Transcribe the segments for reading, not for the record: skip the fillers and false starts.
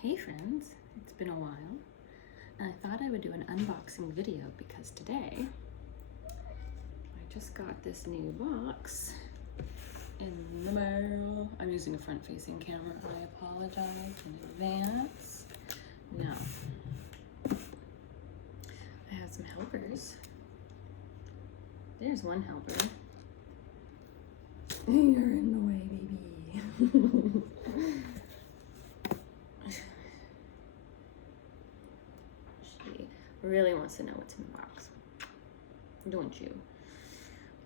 Hey friends, it's been a while, and I thought I would do an unboxing video because today I just got this new box in the mail. I'm using a front-facing camera. I apologize in advance. Now, I have some helpers. There's one helper. You're in the way, baby. Really wants to know what's in the box, don't you?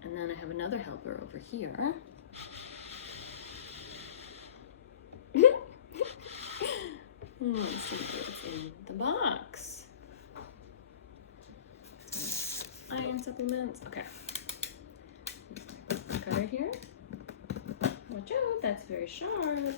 And then I have another helper over here. Let's see what's in the box. Iron supplements. Okay. Cutter here. Watch out, that's very sharp.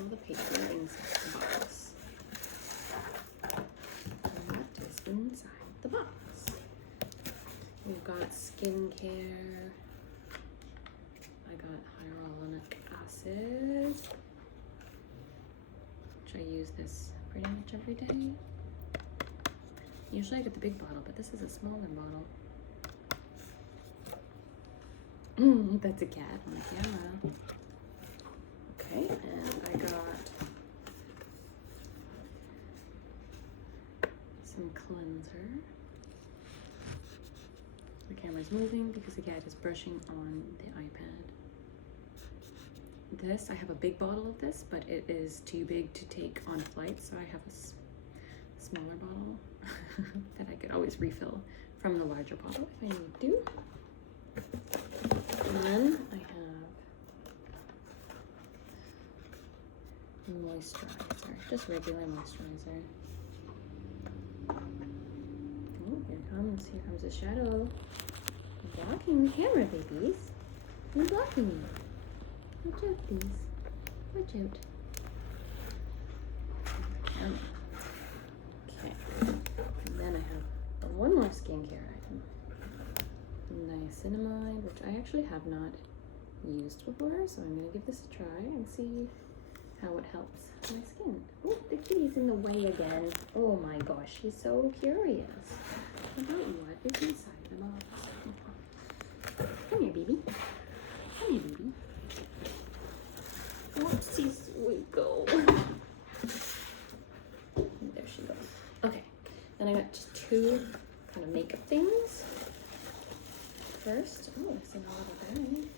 All the paper inside the box. What is inside the box? We've got skincare. I got hyaluronic acid, which I use this pretty much every day. Usually I get the big bottle, but this is a smaller bottle. That's a cat on the camera. Okay, and I got some cleanser. The camera's moving because the cat is brushing on the iPad. This, I have a big bottle of this, but it is too big to take on flight, so I have a smaller bottle that I could always refill from the larger bottle if I need to. And then I have moisturizer, just regular moisturizer. Oh, here comes the shadow. You're blocking the camera, babies. You're blocking me. Watch out, please. Watch out. Okay. And then I have one more skincare item. Niacinamide, which I actually have not used before, so I'm gonna give this a try and see how it helps my skin. Oh, the kitty's in the way again. Oh my gosh, she's so curious about what is inside the box. Come here, baby. Come here, baby. Whoopsies, we go. And there she goes. Okay, then I got just two kind of makeup things. First, oh, it's in a little bag.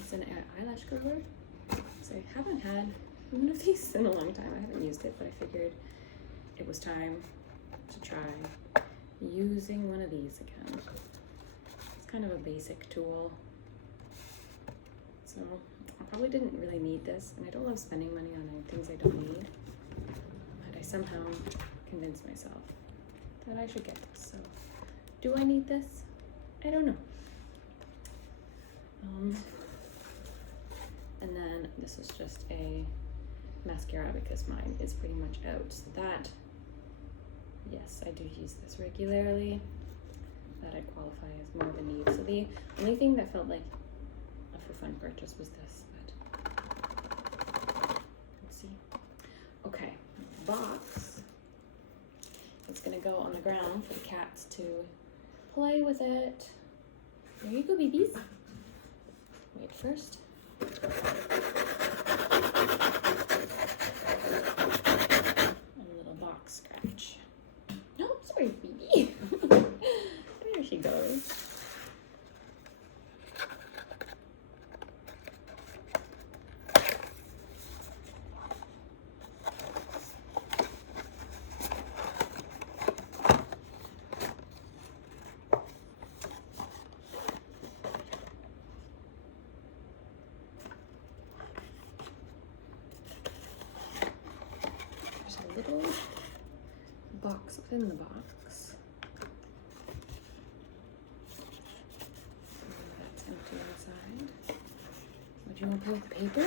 It's an eyelash curler. So I haven't had one of these in a long time. I haven't used it, but I figured it was time to try using one of these again. It's kind of a basic tool. So I probably didn't really need this, and I don't love spending money on things I don't need. But I somehow convinced myself that I should get this. So do I need this? I don't know. And then this is just a mascara because mine is pretty much out. So that, yes, I do use this regularly. that I'd qualify as more of a need. So the only thing that felt like a for fun purchase was this, but let's see. Okay, box. It's gonna go on the ground for the cats to play with it. There you go, babies. Wait first. A little box scratch. No, sorry, baby. There she goes. Little box within the box. That's empty inside. Would you want to put the paper?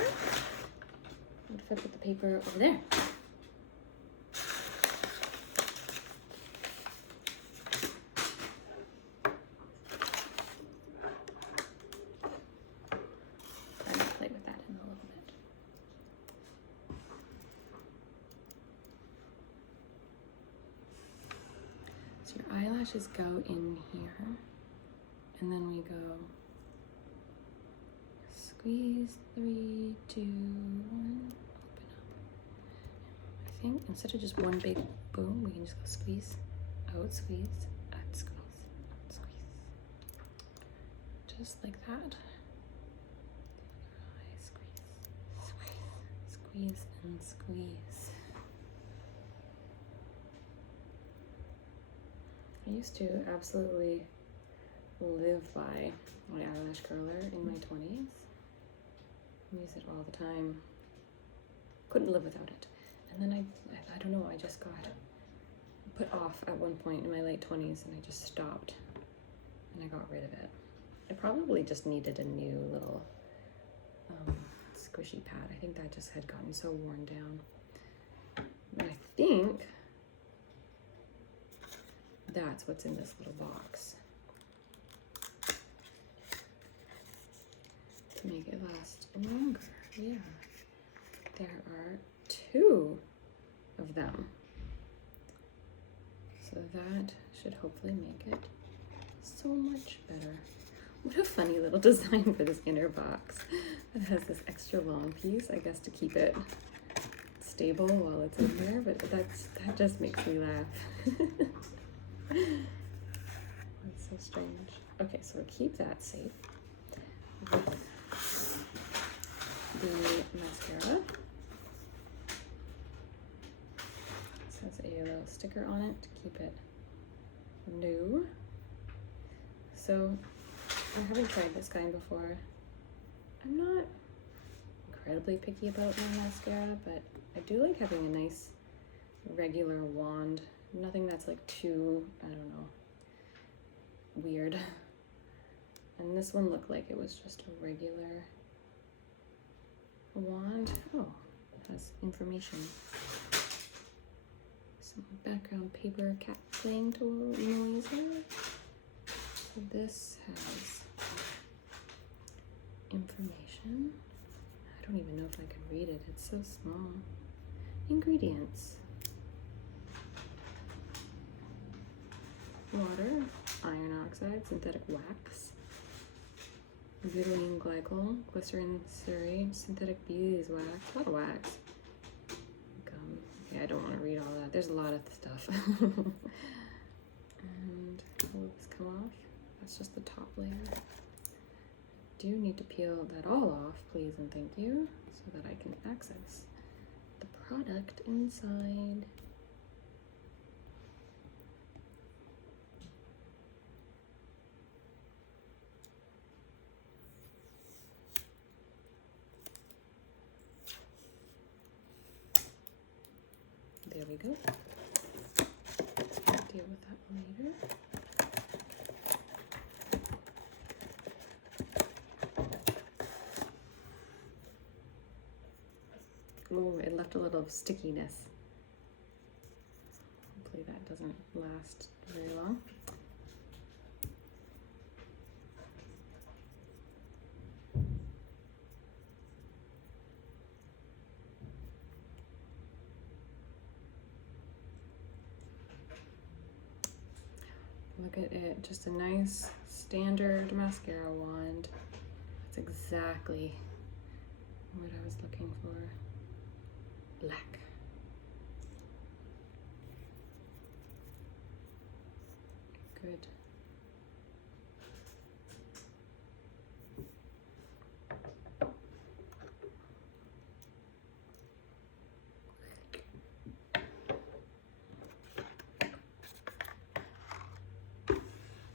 What if I put the paper over there? I'm gonna play with that in a little bit. So your eyelashes go in here, and then we go squeeze, 3, 2, 1, open up. I think instead of just one big boom, we can just go squeeze, out, squeeze, out, squeeze, out, squeeze. Just like that. Eye, squeeze, squeeze, squeeze, and squeeze. I used to absolutely live by my eyelash curler in my 20s. Use it all the time. Couldn't live without it. And then I don't know, I just got put off at one point in my late 20s and I just stopped and I got rid of it. I probably just needed a new little squishy pad. I think that just had gotten so worn down. But I think that's what's in this little box to make it last longer. Yeah, there are 2 of them, so that should hopefully make it so much better. What a funny little design for this inner box. It has this extra long piece, I guess, to keep it stable while it's in there, but that just makes me laugh. That's so strange. Okay, so we'll keep that safe with the mascara. It says a little sticker on it to keep it new. So I haven't tried this kind before. I'm not incredibly picky about my mascara, but I do like having a nice regular wand. Nothing that's like too, I don't know, weird. And this one looked like it was just a regular wand. Oh, it has information. Some background paper cat playing tool noiser. So this has information. I don't even know if I can read it. It's so small. Ingredients. Water, iron oxide, synthetic wax, butylene glycol, glycerin cerate, synthetic beeswax, a lot of wax, gum. Okay, I don't want to read all that. There's a lot of stuff. And will this come off? That's just the top layer. Do need to peel that all off, please and thank you, so that I can access the product inside. There we go. I'll deal with that later. Oh, it left a little stickiness. Hopefully that doesn't last very long. Look at it, just a nice standard mascara wand. That's exactly what I was looking for. Black. Good.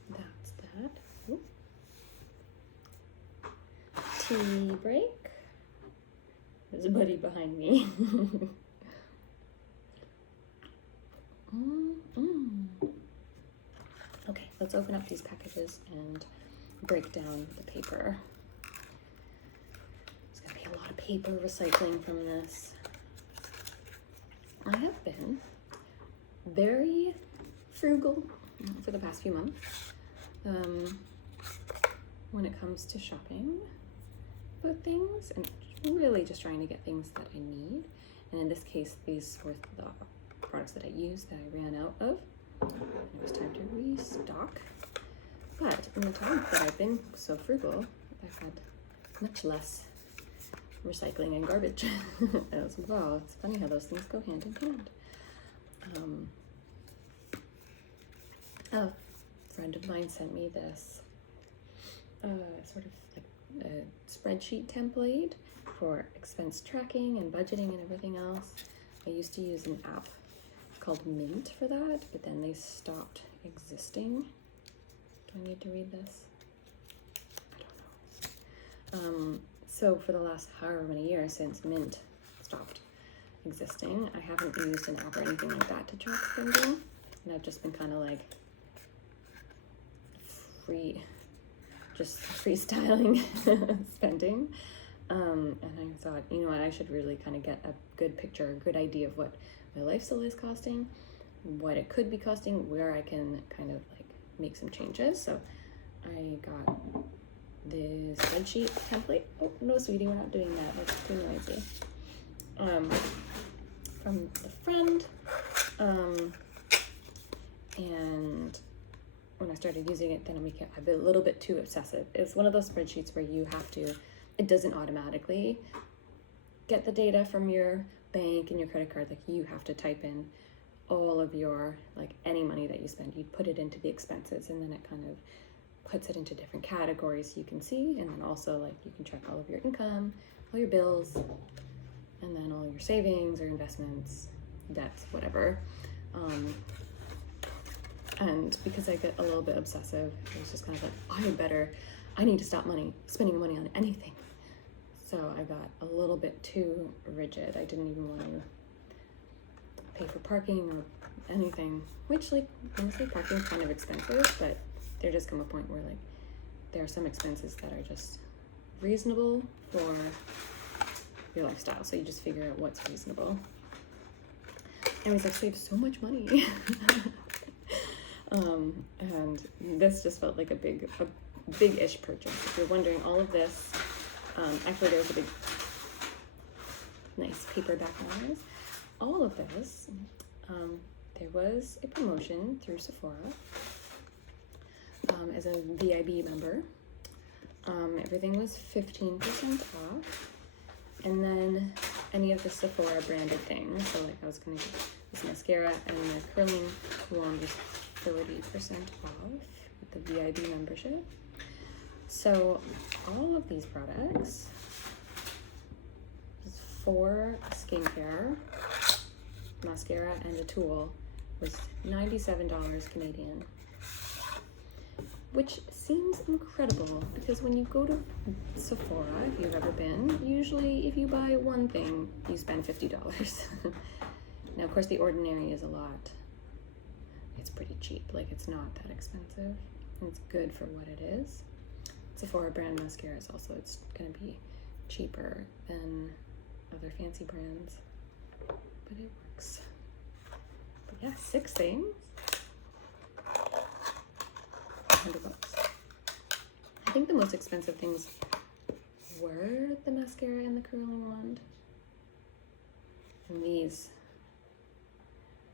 That's that. Ooh. Tea break. There's a buddy behind me. Okay, let's open up these packages and break down the paper. There's gonna be a lot of paper recycling from this. I have been very frugal for the past few months when it comes to shopping for things, and really just trying to get things that I need. And in this case, these were the products that I used that I ran out of. It was time to restock. But in the time that I've been so frugal, I've had much less recycling and garbage as well. It's funny how those things go hand in hand. A friend of mine sent me this sort of like a spreadsheet template for expense tracking and budgeting and everything else. I used to use an app called Mint for that, but then they stopped existing. Do I need to read this? I don't know. So for the last however many years since Mint stopped existing, I haven't used an app or anything like that to track spending, and I've just been kind of like freestyling spending. And I thought, you know what, I should really kind of get a good picture, a good idea of what my lifestyle is costing, what it could be costing, where I can kind of like make some changes. So I got the spreadsheet template. Oh no, sweetie, we're not doing that. That's too noisy. From a friend. And when I started using it, then I've been a little bit too obsessive. It's one of those spreadsheets where you have to, it doesn't automatically get the data from your bank and your credit card. Like you have to type in all of your, like any money that you spend, you put it into the expenses, and then it kind of puts it into different categories you can see. And then also like you can check all of your income, all your bills, and then all your savings or investments, debts, whatever. And because I get a little bit obsessive, it was just kind of like, I need to stop spending money on anything. So I got a little bit too rigid. I didn't even want to pay for parking or anything, which like, honestly, parking is kind of expensive, but there does come a point where like, there are some expenses that are just reasonable for your lifestyle. So you just figure out what's reasonable. Anyways, I've saved so much money. And this just felt like a big-ish purchase. If you're wondering, all of this, actually there's a big, nice paperback on this. All of this, there was a promotion through Sephora as a VIB member. Everything was 15% off. And then any of the Sephora branded things, so like I was gonna get this mascara and the curling wand was 30% off with the VIB membership. So all of these products, for skincare, mascara, and a tool, was $97 Canadian, which seems incredible because when you go to Sephora, if you've ever been, usually if you buy one thing, you spend $50. Now, of course, The Ordinary is a lot. It's pretty cheap. Like, it's not that expensive. And it's good for what it is. Sephora brand mascaras also, it's going to be cheaper than other fancy brands. But it works. But yeah, 6 things. $100. I think the most expensive things were the mascara and the curling wand. And these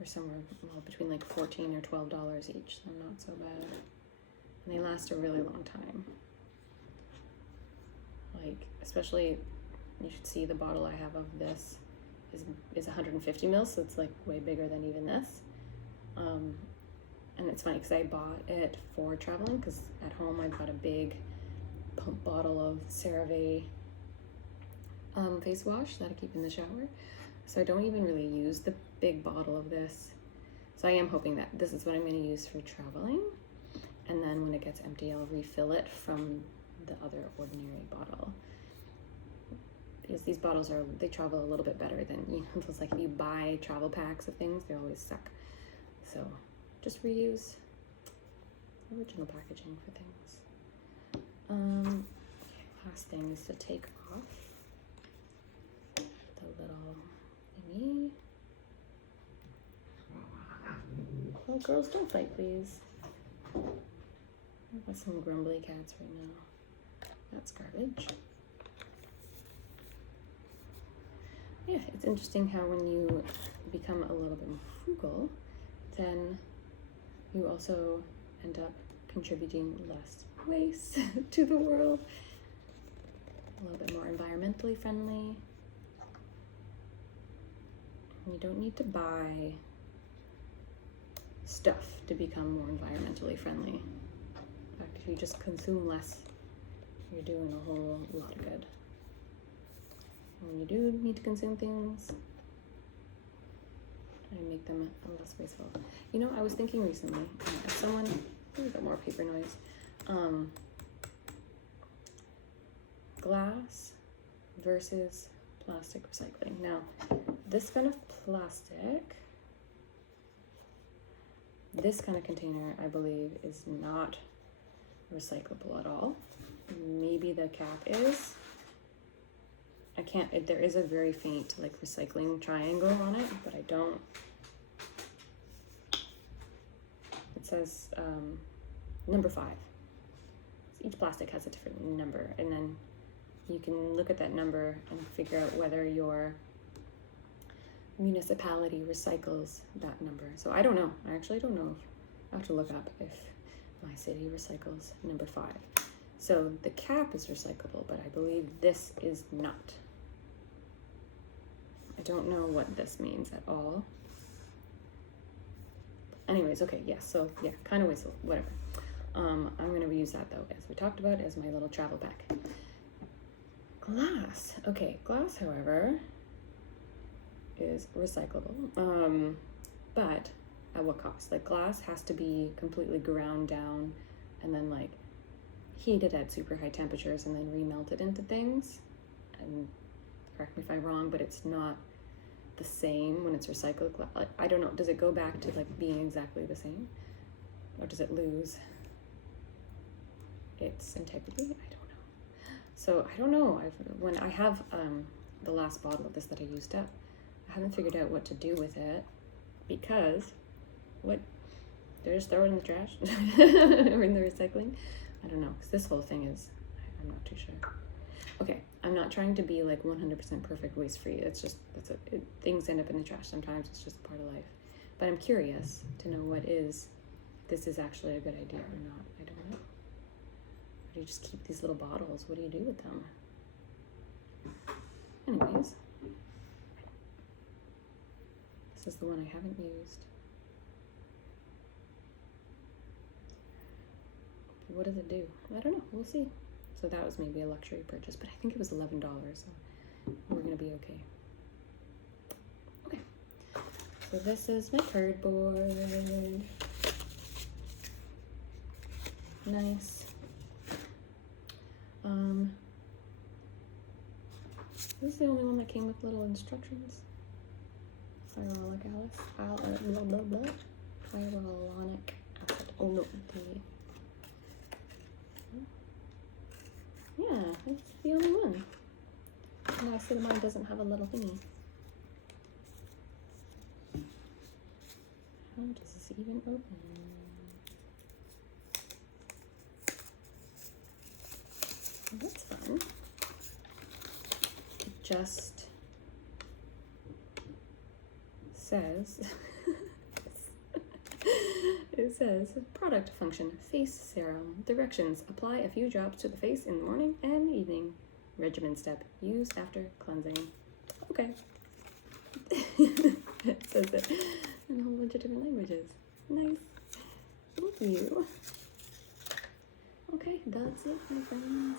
for somewhere between like $14 or $12 each, so not so bad. And they last a really long time. Like, especially, you should see the bottle I have of this is 150 mils, so it's like way bigger than even this. And it's funny because I bought it for traveling, because at home I've got a big pump bottle of CeraVe face wash that I keep in the shower. So I don't even really use the big bottle of this. So I am hoping that this is what I'm going to use for traveling. And then when it gets empty, I'll refill it from the other ordinary bottle. Because these bottles they travel a little bit better than, you know, those, like, if you buy travel packs of things, they always suck. So just reuse original packaging for things. Okay, last thing is to take off the little thingy. Oh, girls, don't fight, please. I've got some grumbly cats right now. That's garbage. Yeah, it's interesting how when you become a little bit more frugal, then you also end up contributing less waste to the world. A little bit more environmentally friendly. You don't need to buy stuff to become more environmentally friendly. In fact, if you just consume less, you're doing a whole lot of good. And when you do need to consume things, try and make them less wasteful. You know, I was thinking recently, if someone, a little bit more paper noise, glass versus plastic recycling. Now, this kind of plastic, this kind of container, I believe, is not recyclable at all. Maybe the cap is. I can't, there is a very faint, like, recycling triangle on it, but I don't. It says number 5. Each plastic has a different number, and then you can look at that number and figure out whether your municipality recycles that number. So I don't know. I actually don't know. I have to look up if my city recycles number 5. So the cap is recyclable, but I believe this is not. I don't know what this means at all. Anyways, okay, yeah, so yeah, kind of wasteful, whatever. I'm gonna reuse that though, as we talked about, as my little travel pack. Glass. Okay, glass, however, is recyclable, but at what cost? Like, glass has to be completely ground down and then, like, heated at super high temperatures and then remelted into things. And correct me if I'm wrong, but it's not the same when it's recycled. I don't know, does it go back to, like, being exactly the same? Or does it lose its integrity? I don't know. So I don't know. When I have the last bottle of this that I used up, I haven't figured out what to do with it, because they're just throw it in the trash or in the recycling. I don't know, because this whole thing is, I'm not too sure. Okay, I'm not trying to be like 100% perfect waste free. It's just, things end up in the trash sometimes. It's just part of life. But I'm curious to know this is actually a good idea or not. I don't know. Or do you just keep these little bottles? What do you do with them? Anyways, this is the one I haven't used. What does it do? I don't know. We'll see. So that was maybe a luxury purchase, but I think it was $11, so we're gonna be okay. Okay. So this is my cardboard. Nice. This is the only one that came with little instructions. Hyaluronic acid. Hyaluronic acid. Oh no, yeah, it's the only one. Niacinamide doesn't have a little thingy. How does this even open? Well, that's fun. It just says It says, product function, face serum. Directions, apply a few drops to the face in the morning and evening. Regimen step, use after cleansing. Okay. It says it in a whole bunch of different languages. Nice. Thank you. Okay, that's it, my friends.